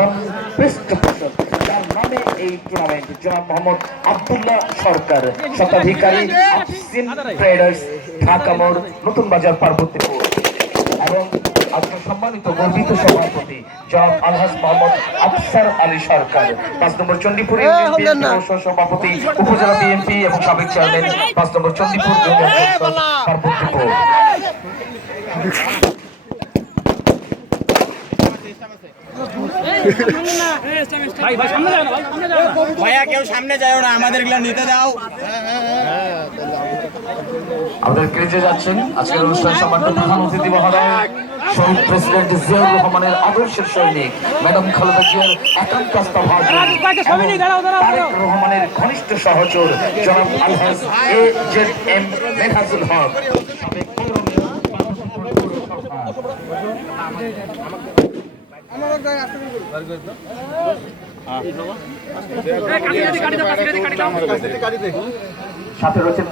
প্রধান পৃষ্ঠপোষক, যার নামে এই টুর্নামেন্ট, জনাব মোহাম্মদ আব্দুল্লাহ সরকার, স্বত্বাধিকারী আফসিন ট্রেডার্স, ঢাকা মোড়, নতুন বাজার, পার্বতীপুর। এবং আজকে সম্মানিত গর্বিত সভাপতি জনাব আলহাজ মোহাম্মদ আফসার আলী সরকার, 5 নম্বর চণ্ডীপুর সভাপতি, উপজেলা বিএনপি এবং সাবেক চেয়ারম্যান, 5 নম্বর চণ্ডীপুর পার্বতীপুর। ভাইয়া কেউ সামনে যাও না, আমাদের গুলা নিতে দাও। আমাদের ক্রেজে যাচ্ছেন আজকের অনুষ্ঠান সম্মানিত প্রধান অতিথি মহোদয়, শহীদ প্রেসিডেন্ট জিয়াউর রহমানের আদর্শের সৈনিক ম্যাডাম খালেদা জিয়ার একান্ত আস্থাভাজন তারেক রহমানের ঘনিষ্ঠ সহচর জনাব আলহাজ AZM মেঘাজুল হক, সাবেক সাথে রয়েছেন